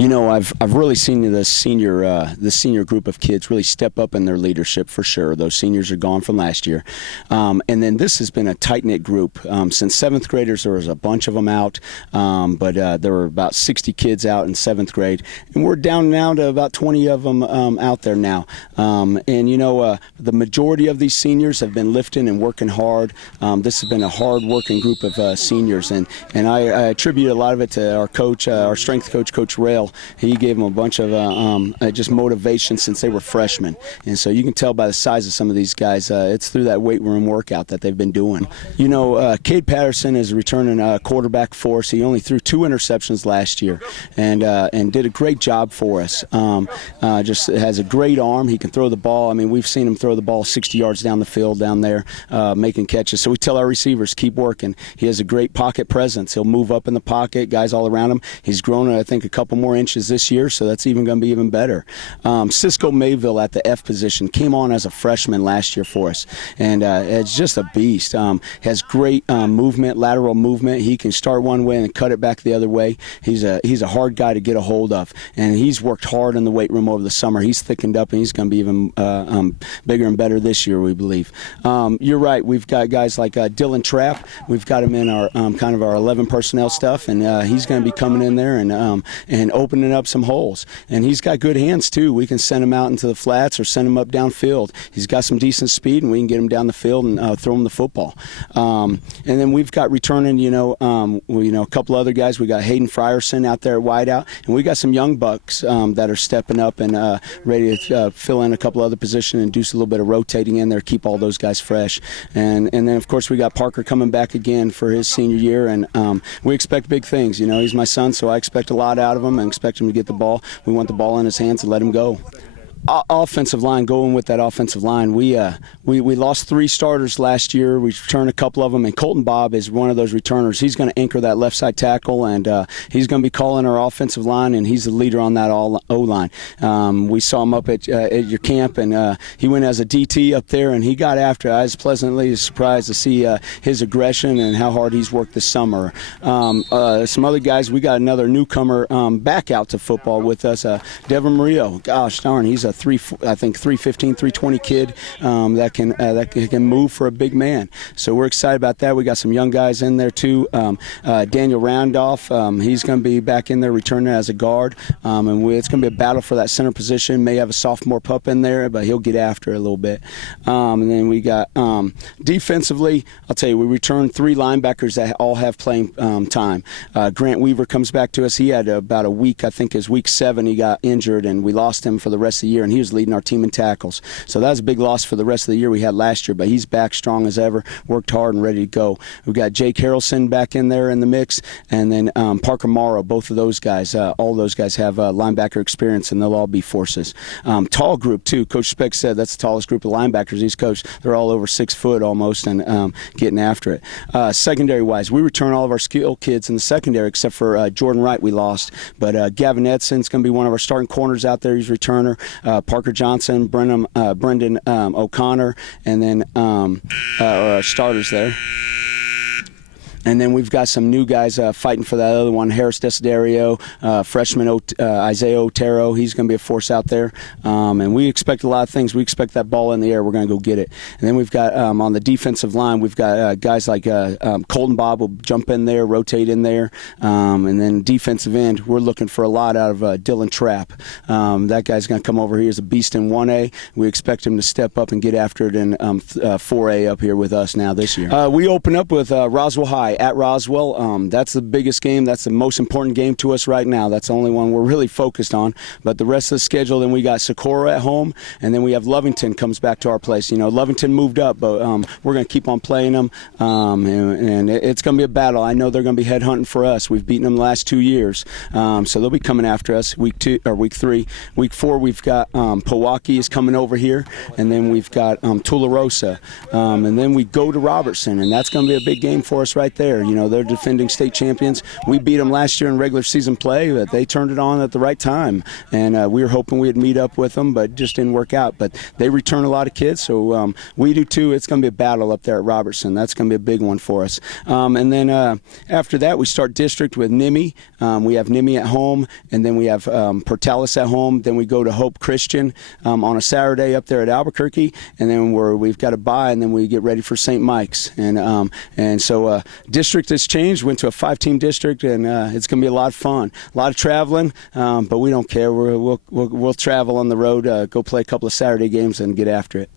I've really seen the senior group of kids really step up in their leadership for sure. Those seniors are gone from last year, and then this has been a tight knit group since seventh graders. There was a bunch of them out, but there were about 60 kids out in seventh grade, and we're down now to about 20 of them out there now. The majority of these seniors have been lifting and working hard. This has been a hard working group of seniors, and I attribute a lot of it to our coach, our strength coach, Coach Rail. He gave them a bunch of just motivation since they were freshmen. And so you can tell by the size of some of these guys, it's through that weight room workout that they've been doing. Cade Patterson is returning quarterback for us. He only threw 2 interceptions last year and did a great job for us. Just has a great arm. He can throw the ball. I mean, we've seen him throw the ball 60 yards down the field down there making catches. So we tell our receivers, keep working. He has a great pocket presence. He'll move up in the pocket, guys all around him. He's grown, I think, a couple more inches this year, so that's even going to be even better. Cisco Mayville at the F position came on as a freshman last year for us, and it's just a beast. Has great movement, lateral movement. He can start one way and cut it back the other way. He's a hard guy to get a hold of, and he's worked hard in the weight room over the summer. He's thickened up, and he's going to be even bigger and better this year, we believe. You're right. We've got guys like Dylan Trapp. We've got him in our kind of our 11 personnel stuff, and he's going to be coming in there and opening up some holes. And he's got good hands too. We can send him out into the flats or send him up downfield. He's got some decent speed, and we can get him down the field and throw him the football. And then we've got returning, a couple other guys. We got Hayden Frierson out there at wideout, and we got some young bucks that are stepping up and ready to fill in a couple other positions and do a little bit of rotating in there, keep all those guys fresh. And then of course we got Parker coming back again for his senior year, and we expect big things. He's my son, so I expect a lot out of him and expect him to get the ball. We want the ball in his hands and let him go. Offensive line, going with that offensive line, we lost 3 starters last year. We returned a couple of them, and Colton Bobb is one of those returners. He's going to anchor that left side tackle, and he's going to be calling our offensive line, and he's the leader on that O-line. We saw him up at your camp, and he went as a DT up there, and he got after it. I was pleasantly surprised to see his aggression and how hard he's worked this summer. Some other guys, we got another newcomer back out to football with us, Devin Murillo. Gosh darn, he's a 315, 320 kid that can move for a big man. So we're excited about that. We got some young guys in there too. Daniel Randolph, he's going to be back in there returning as a guard, and it's going to be a battle for that center position. May have a sophomore pup in there, but he'll get after it a little bit. And then we got defensively, I'll tell you, we returned 3 linebackers that all have playing time. Grant Weaver comes back to us. He had about a week, I think his week 7, he got injured, and we lost him for the rest of the year, and he was leading our team in tackles. So that was a big loss for the rest of the year we had last year, but he's back strong as ever, worked hard and ready to go. We've got Jake Harrelson back in there in the mix, and then Parker Morrow. Both of those guys, all those guys have linebacker experience, and they'll all be forces. Tall group too. Coach Speck said that's the tallest group of linebackers he's coached. They're all over 6 foot almost, and getting after it. Secondary wise, we return all of our skill kids in the secondary except for Jordan Wright we lost, but Gavin Edson's going to be one of our starting corners out there. He's a returner. Parker Johnson, Brendan O'Connor, and then our starters there. And then we've got some new guys fighting for that other one, Harris Desiderio, freshman Isaiah Otero. He's going to be a force out there. And we expect a lot of things. We expect that ball in the air. We're going to go get it. And then we've got on the defensive line, we've got guys like Colton Bobb will jump in there, rotate in there. And then defensive end, we're looking for a lot out of Dylan Trapp. That guy's going to come over here as a beast in 1A. We expect him to step up and get after it in 4A up here with us now this year. We open up with Roswell High at Roswell. That's the biggest game. That's the most important game to us right now. That's the only one we're really focused on. But the rest of the schedule, then we got Socorro at home, and then we have Lovington comes back to our place. Lovington moved up, but we're going to keep on playing them, and it's going to be a battle. I know they're going to be headhunting for us. We've beaten them the last 2 years, so they'll be coming after us. Week 3. Week 4, we've got Pewaukee is coming over here, and then we've got Tularosa, and then we go to Robertson, and that's going to be a big game for us right there. there. You know, they're defending state champions. We beat them last year in regular season play, but they turned it on at the right time. And we were hoping we'd meet up with them, but just didn't work out. But they return a lot of kids, so we do too. It's going to be a battle up there at Robertson. That's going to be a big one for us. And then after that, we start district with NIMI. We have NIMI at home, and then we have Portales at home. Then we go to Hope Christian on a Saturday up there at Albuquerque, and then we've got a bye, and then we get ready for St. Mike's. And so district has changed. Went to a 5-team district, and it's going to be a lot of fun. A lot of traveling, but we don't care. We'll travel on the road, go play a couple of Saturday games, and get after it.